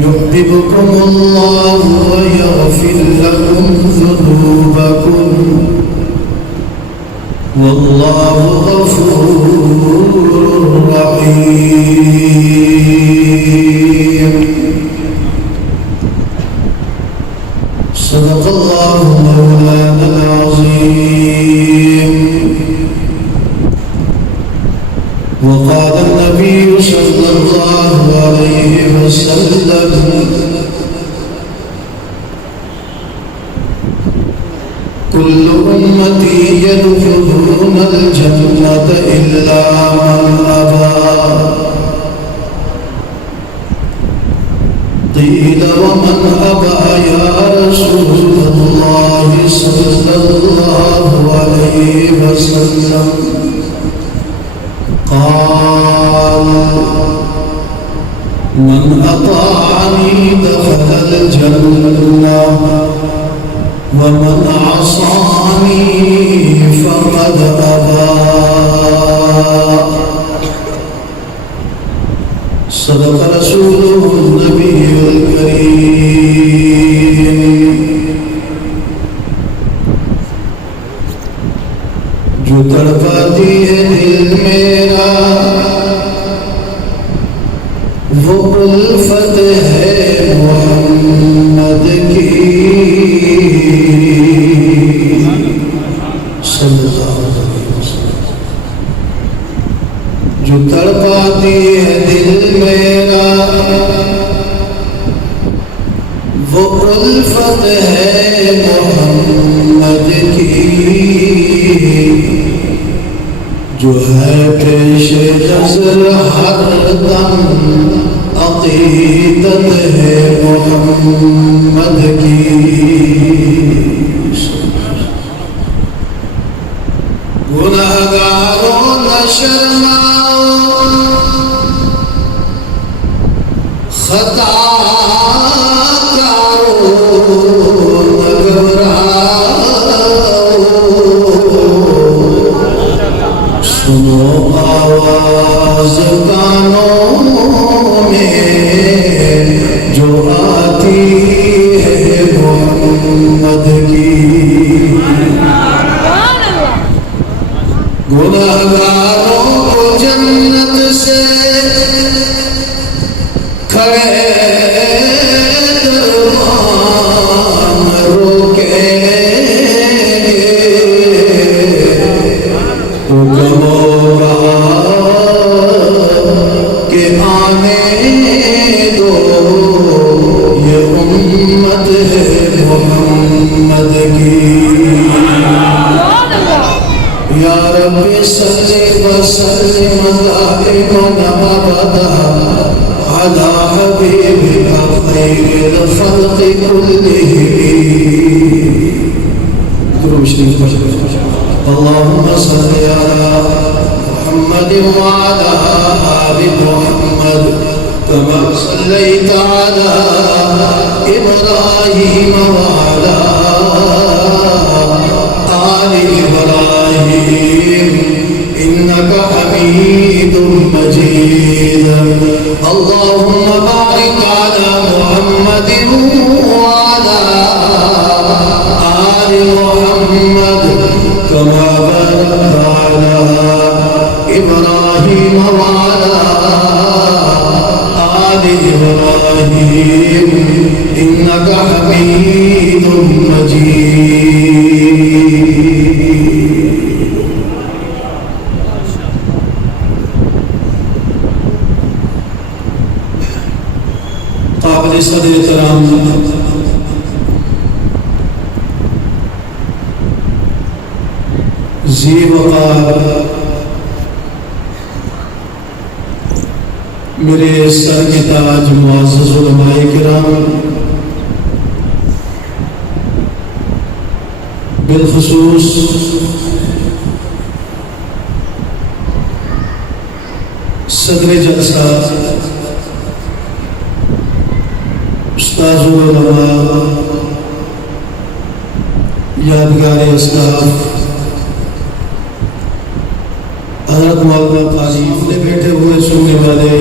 يحببكم الله ويغفر لكم ذنوبكم والله غفور رحيم. صدق الله مولانا العظيم. وقال النبي صلى الله عليه وسلم: كل أمتي يدخلون الجنة إلا من أبى. قيل ومن أبى يا رسول الله صلى الله عليه وسلم؟ قال: من أطاعني دخل الجنة ومن عصاني فقد أبى. صدق رسوله النبي الكريم. جو تڑپاتی ہے دل میرا وہ الفت ہے محمد کی. صلی اللہ علیہ وسلم. جو تڑپاتی ہے دل میرا وہ الفت ہے محمد کی. جو ہے پیش نظر ہر دم عقیدت ہے محمد کی. گناہگاروں نہ شرماؤ خطا کاروں نہ گھبراؤ. سنو آواز کانوں میں جو آتی ہے محمد کی. گناہگاروں کو جنت سے کھڑے دربان روکیں گے. حکم ہوگا کہ آنے دو یہ امت ہے محمد کی. یا رب صلی وسلم دائما ابدا على حبيبك خير الخلق كلهم. اللهم صل على محمد وعلى آل محمد كما صليت على إبراهيم وعلى آل إبراهيم إنك حميد مجيد. اللهم بارك على محمد وعلى آل محمد كما باركت على إبراهيم وعلى آل إبراهيم إنك حميد مجيد. قابل صدر احترام ذی وقار میرے سر کے تاج معزز علماء کرام، بالخصوص صدر جلسہ استاذ العلماء، یادگار اسلاف، حضرت مولانا قاری، اپنے بیٹھے ہوئے سننے والے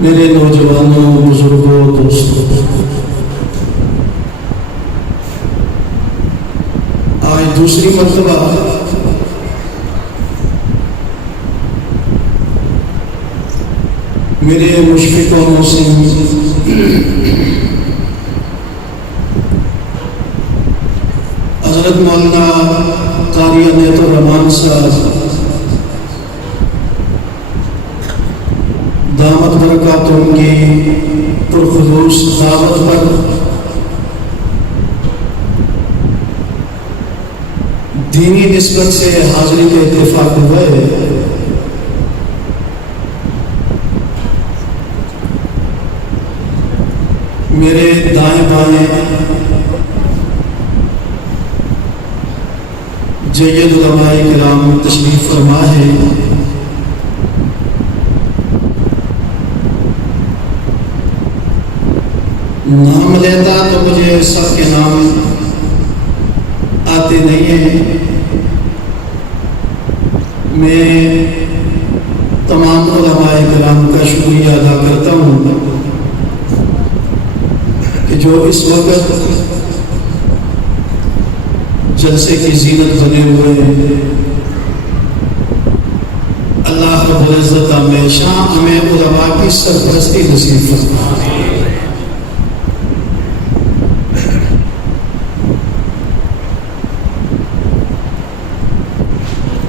میرے نوجوانوں، بزرگوں، دوستوں، آج دوسری مرتبہ میرے مشفق و محسن حضرت مولانا قاری عنایت الرحمان صاحب دامت برکاتہم کی پرخلوص دعوت پر دینی نسبت سے حاضری کے اتفاق ہوئے، میرے دائیں بائیں جید علماء کرام تشریف فرما ہے۔ نام لیتا تو مجھے سب کے نام آتے نہیں ہیں۔ میں تمام علماء کرام کا شکریہ ادا کرتا ہوں کہ جو اس وقت جلسے کی زینت بنے ہوئے ہیں۔ اللہ رب العزت ہمیشہ ہمیں علماء کی سرپرستی نصیب فرمائے۔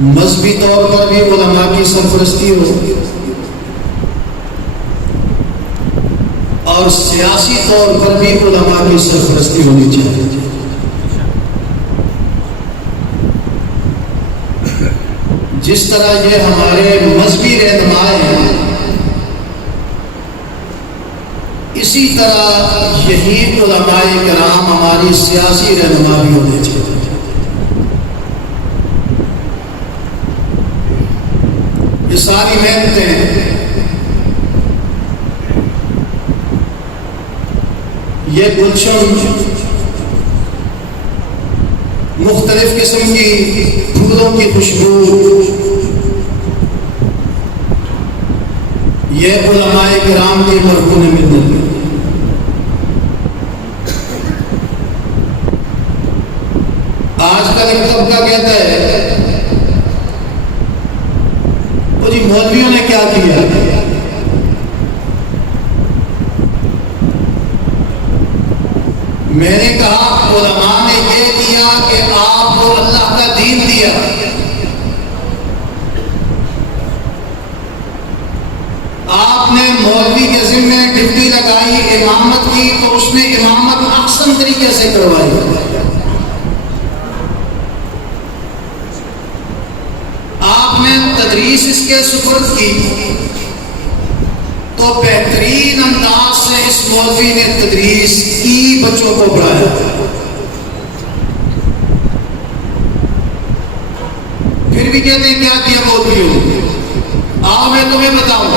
مذہبی طور پر بھی علماء کی سرپرستی ہو اور سیاسی طور پر بھی علماء کی سرپرستی ہونی چاہیے۔ جس طرح یہ ہمارے مذہبی رہنما ہیں، اسی طرح یہی علماء کرام ہماری سیاسی رہنما بھی ہونے چاہیے۔ یہ ساری محنتیں، یہ گلشن، مختلف قسم کی پھولوں کی خوشبو، یہ علماء کرام کی مرہون منت ہے۔ آج کل ایک طبقہ کہتا ہے وہ جی مولویوں نے کیا کیا؟ میں نے کہا علماء نے یہ کیا کہ آپ کو اللہ کا دین دیا، آپ نے مولوی کے ذمہ ڈیوٹی لگائی امامت کی تو اس نے امامت احسن طریقے سے کروائی۔ آپ نے تدریس اس کے سپرد کی تو بہترین انداز سے اس مولوی نے تدریس کی، بچوں کو پڑھایا۔ پھر بھی کہتے ہیں کیا کیا مولویوں؟ آؤ میں تمہیں بتاؤں،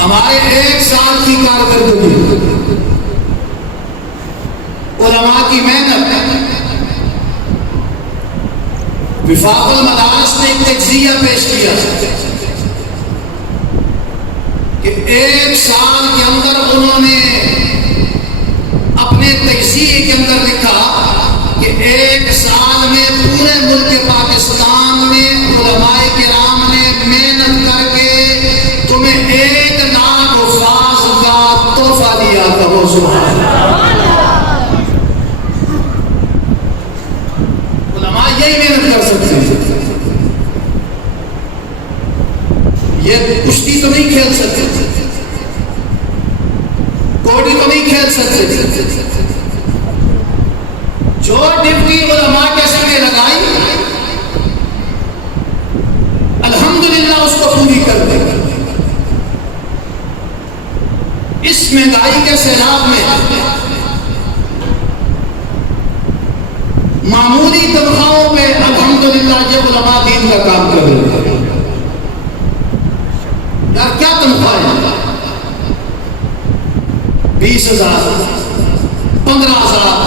ہمارے 1 سال کی کارکردگی، علماء کی محنت، وفاق المدارس نے ایک تجزیہ پیش کیا کہ 1 سال کے اندر انہوں نے اپنے تجزیے کے اندر لکھا کہ 1 سال میں پورے ملک پاکستان میں علماء کرام نے محنت کر کے تمہیں 1 لاکھ حفاظ کا تحفہ دیا۔ کہو سبحان اللہ۔ علماء یہی محنت کر سکتے ہیں، یہ کشتی تو نہیں کھیل سکتے، کوڑی تو نہیں کھیل سکتے۔ جو ڈپٹی علماء کے ذمہ لگائی الحمدللہ اس کو پوری کر دے۔ اس مہنگائی کے سیلاب میں معمولی تنخواہوں پہ الحمدللہ یہ علماء دین کا کام کر رہے ہیں۔ یار کیا تنخواہ ہے؟ 20,000، 15,000،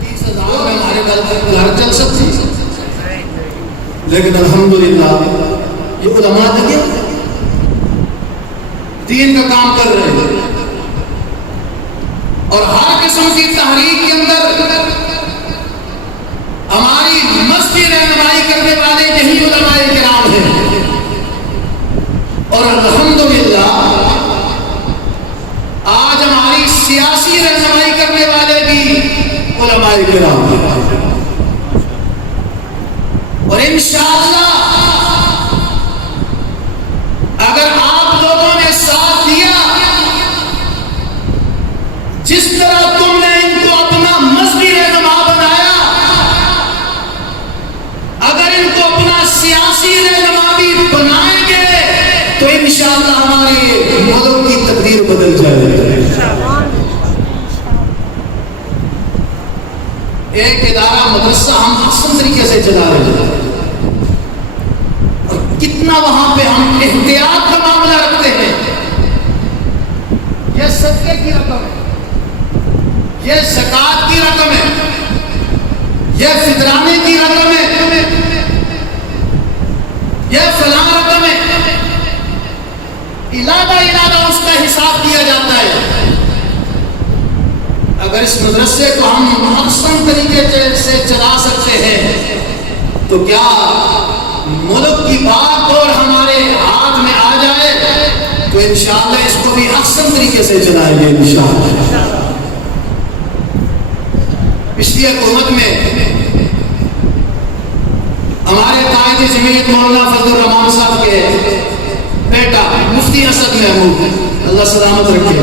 30,000 میں ہمارے گھر چل سکتی، لیکن الحمدللہ یہ علماء نے کیا دین کا کام کر رہے ہیں، اور ہر قسم کی تحریک کے اندر ہماری مستی رہنمائی کرنے والے یہی علماء کرام ہیں، اور الحمدللہ آج ہماری سیاسی رہنمائی کرنے والے بھی علماء کرام ہیں، اور انشاءاللہ اگر آپ لوگوں نے ساتھ دیا، جس طرح تم نے ان کو اپنا مذہبی رہنما بنایا، اگر ان کو اپنا سیاسی رہنما بھی بنائیں گے تو انشاءاللہ ہمارے ملک کی تقدیر بدل جائے گی۔ ایک ادارہ مدرسہ ہم احسن طریقے سے چلا رہے ہیں، اور کتنا وہاں پہ ہم احتیاط کا معاملہ رکھتے ہیں۔ یہ صدقے کی رقم ہے، یہ زکات کی رقم ہے، یہ فطرانے کی رقم ہے، یہ فلاں رقم ہے، علاوہ اس کا حساب کیا جاتا ہے۔ اگر اس مدرسے کو ہم احسن طریقے سے چلا سکتے ہیں تو کیا ملک کی بات اور ہمارے ہاتھ میں آ جائے تو انشاءاللہ اس کو بھی احسن طریقے سے چلائیں گے انشاءاللہ۔ پچھلی حکومت میں ہمارے قائد جمعیت مولانا فضل الرحمان صاحب کے بیٹا مفتی اسد محمود، اللہ سلامت رکھے،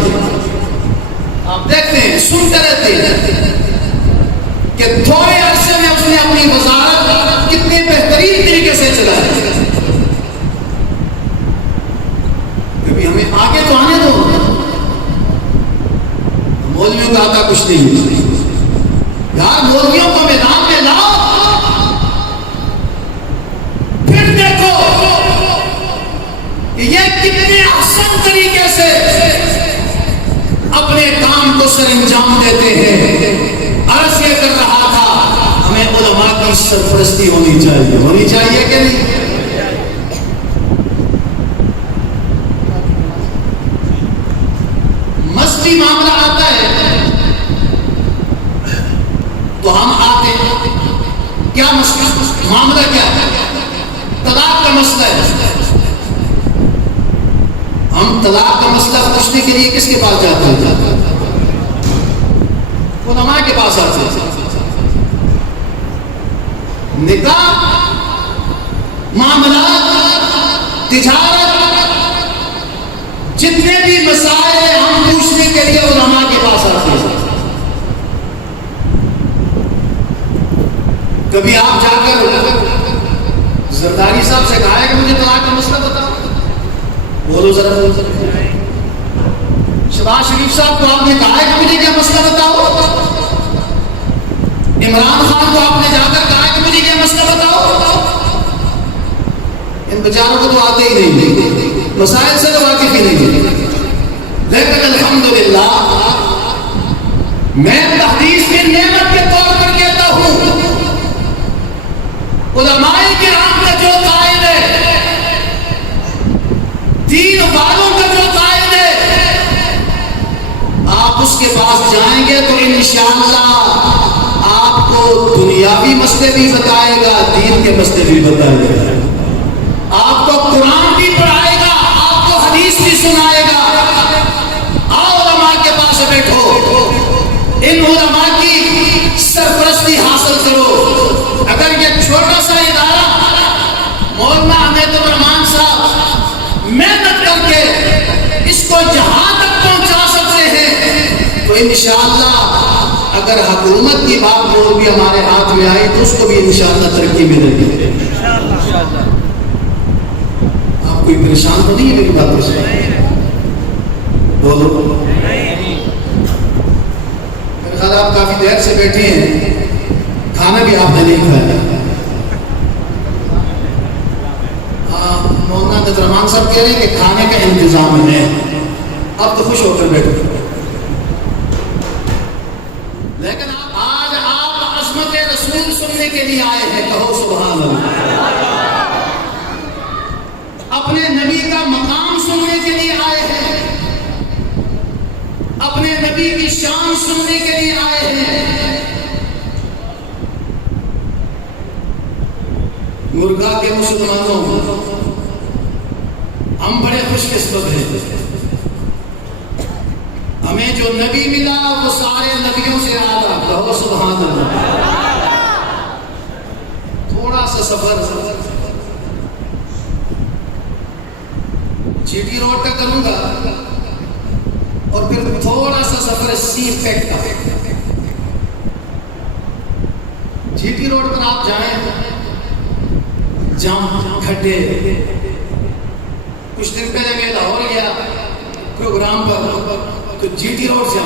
آپ دیکھتے ہیں سنتے رہتے ہیں کہ تھوڑے عرصے میں اس نے اپنی وزارت کتنے بہترین طریقے سے چلائی۔ کبھی ہمیں آگے تو آنے دو، مولویوں کا آتا کچھ نہیں یار، مولویوں کو میدان میں لاؤ، پھر دیکھو کہ یہ کتنے احسن طریقے سے اپنے کام کو سر انجام دیتے ہیں۔ عرض یہ کر رہا تھا ہمیں علماء کی سرپرستی ہونی چاہیے کہ نہیں؟ مذہبی معاملہ آتا ہے تو ہم آتے ہیں، کیا مسئلہ معاملہ کیا ہے؟ طلاق کا مسئلہ ہے، ہم طلاق کا مسئلہ پوچھنے کے لیے کس کے پاس جاتے ہیں؟ علماء کے پاس آتے ہیں۔ نکاح، معاملات، تجارت، جتنے بھی مسائل ہیں ہم پوچھنے کے لیے علماء کے پاس آتے ہیں۔ کبھی آپ جا کر زرداری صاحب سے کہا ہے کہ مجھے طلاق کا مسئلہ بتاؤ، بولو ذرا، شہباز شریف صاحب کو آپ نے کہا ہے کہ مجھے کیا مسئلہ بتاؤ، عمران خان کو آپ نے جا کر کہا ہے کہ مجھے کیا مسئلہ بتاؤ، ان بیچاروں کو تو آتے ہی نہیں، مسائل سے تو واقف ہی نہیں۔ لیکن الحمدللہ میں تحدیث کی نعمت کے طور پر کہتا ہوں، علماء کرام کا جو قائد ہے، دین والوں کا جو قائد ہے، آپ اس کے پاس جائیں گے تو انشاءاللہ آپ کو دنیاوی مسئلے بھی بتائے گا، دین کے مسئلے بھی بتائے گا، آپ کو قرآن بھی پڑھائے گا، آپ کو حدیث بھی سنائے گا۔ آؤ علماء کے پاس بیٹھو، ان علماء کی سرپرستی حاصل کرو۔ اگر یہ چھوٹا سا ادارہ مولانا حمید الرحمان صاحب محنت کر کے اس کو جہاں تک پہنچا سکتے ہیں تو انشاءاللہ اگر حکومت کی بات بول بھی ہمارے ہاتھ میں آئی تو اس کو بھی انشاءاللہ ترقی ملے گی۔ آپ کوئی پریشان تو نہیں ہے میری باتوں سے؟ بولو۔ میرے خیال آپ کافی دیر سے بیٹھے ہیں، کھانا بھی آپ نے نہیں کھایا۔ مولانا حمید الرحمان صاحب کہہ رہے ہیں کہ کھانے کا انتظام ہے، اب تو خوش ہو کر بیٹھو۔ لیکن آج آپ عظمت رسول سننے کے لیے آئے ہیں، کہو سبحان اللہ۔ اپنے نبی کا مقام سننے کے لیے آئے ہیں، اپنے نبی کی شان سننے کے لیے آئے ہیں۔ مرغا کے مسلمانوں، ہم بڑے خوش قسمت ہیں، ہمیں جو نبی ملا وہ سارے نبیوں سے اعلیٰ، کہو سبحان اللہ۔ تھوڑا سا سفر جی ٹی روڈ کا کروں گا اور پھر تھوڑا سا سفر سی پیک کا۔ جی ٹی روڈ پر آپ جائیں، جام کھڈے، کچھ دن پہلے میں لاہور گیا پروگرام پر، تو جی ٹی روڈ سے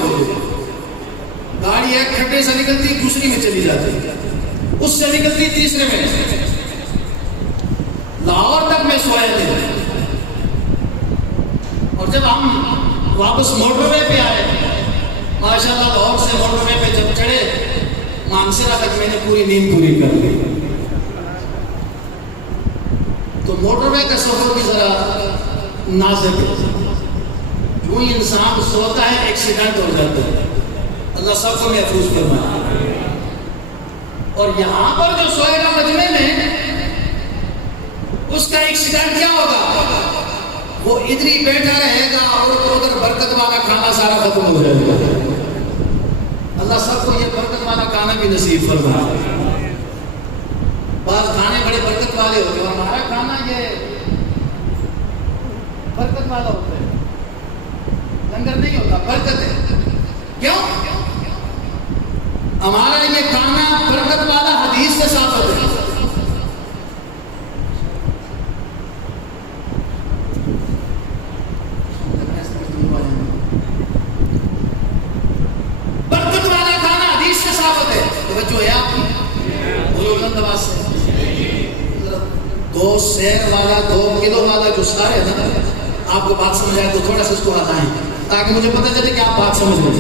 گاڑی ایک کھڈے سے نکلتی دوسری میں چلی جاتی، اس سے نکلتی تیسرے میں، لاہور تک میں سوئے تھے۔ اور جب ہم واپس موٹر وے پہ آئے، ماشاءاللہ لاہور سے موٹر وے پہ جب چڑھے، مانسرا تک میں نے پوری نیند پوری کر لی۔ تو موٹر وے کا سفر بھی ذرا نازک ہے، جو ہی انسان سوتا ہے ایکسیڈنٹ ہو جاتا ہے، اللہ سب کو محفوظ فرمائے۔ اور یہاں پر جو سوئے گا مجمع میں، اس کا ایکسیڈنٹ کیا ہوگا؟ وہ ادھر ہی بیٹھا رہے گا اور ادھر برکت والا کھانا سارا ختم ہو جائے گا۔ اللہ سب کو یہ برکت والا کھانا بھی نصیب فرمائے۔ بعض کھانے بڑے برکت والے ہوتے ہیں اور ہمارا کھانا یہ برکت والا ہوتا ہے، لنگر نہیں ہوتا، برکت ہے۔ کیوں؟ ہمارا یہ کھانا برکت والا حدیث سے ثابت ہے۔ برکت والا کھانا حدیث سے ثابت ہے۔ توجہ ہے آپ کی؟ بولو بلند آواز سے۔ 2 سیر والا 2 کلو والا جو سارے ہے نا، آپ کو بات سمجھ آئے تو تھوڑا سا اس کو ہٹائیں تاکہ مجھے پتہ چلے کہ آپ بات سمجھ رہے۔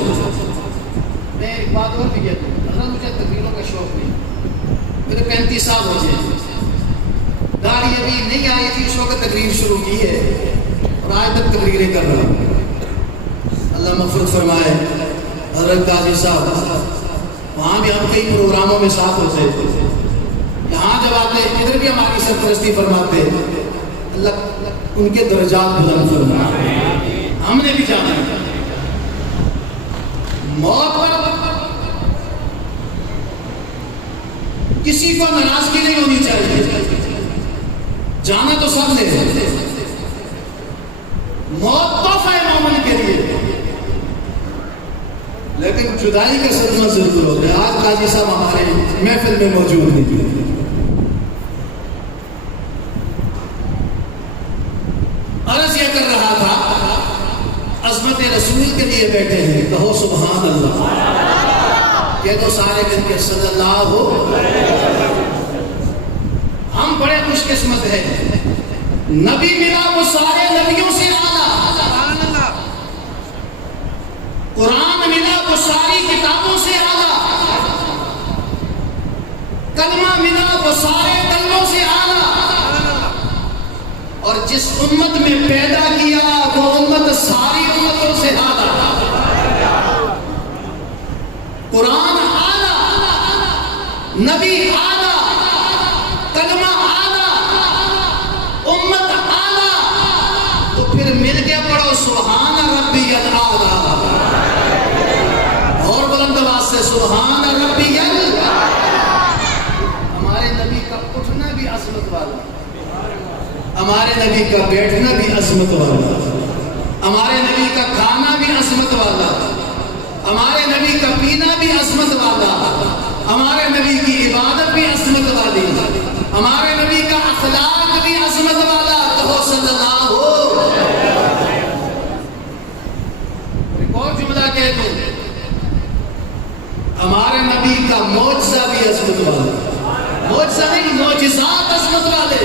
میں ایک بات اور بھی کہتا ہوں، اگر مجھے تقریروں کا شوق نہیں، میرے 35 سال ہو گئے، داڑھی ابھی نہیں آئی تھی اس وقت تقریر شروع کی ہے اور آج تک تقریریں کر رہا ہوں۔ اللہ مغفرت فرمائے۔ حضرت قاضی صاحب وہاں بھی ہم کئی پروگراموں میں ساتھ ہوتے تھے، یہاں جب آتے ادھر بھی ہماری سرپرستی فرماتے، اللہ ان کے درجات بلند فرمائے۔ ہم نے بھی جانا ہے موت پر کسی کو ناراضگی نہیں ہونی چاہیے، جانا تو سب نے ہے، موت تحفہ ہے مومن کے لیے، لیکن جدائی کا صدمہ ضرور ہوتا ہے۔ آج قاضی صاحب ہمارے محفل میں موجود نہیں، عرض یہ کر رہا تھا، عظمت رسول کے لیے بیٹھے ہیں، کہو سبحان اللہ، یہ تو سارے مل کے صلی اللہ ہو۔ ہم بڑے خوش قسمت ہیں، نبی ملا وہ سارے نبیوں سے اعلیٰ، قرآن ملا وہ ساری کتابوں سے اعلیٰ، کلمہ ملا وہ سارے کلموں سے اعلیٰ، اور جس امت میں پیدا کیا وہ امت ساری امتوں سے اعلیٰ۔ قرآن اعلیٰ، نبی اعلیٰ، کلمہ اعلیٰ، امت اعلیٰ، تو پھر مل کے پڑھو سبحان ربی الاعلیٰ، اور بلند آواز سے سبحان ربی الاعلیٰ۔ ہمارے نبی کا اٹھنا بھی عظمت والا، ہمارے نبی کا بیٹھنا بھی عظمت والا، ہمارے نبی کا کھانا بھی عظمت والا، ہمارے نبی کا پینا بھی عظمت والا، ہمارے نبی کی عبادت بھی عظمت والی، ہمارے نبی کا اخلاق بھی عظمت والا، کہو صلی اللہ ہو۔ ایک اور جملہ کہہ دوں، ہمارے نبی کا معجزہ بھی عظمت والا، معجزہ نہیں معجزات عظمت والے،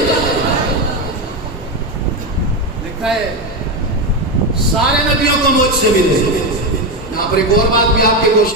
لکھا ہے سارے نبیوں کو مجھ سے ملے۔ یہاں پر ایک اور بات بھی آپ کے کوشش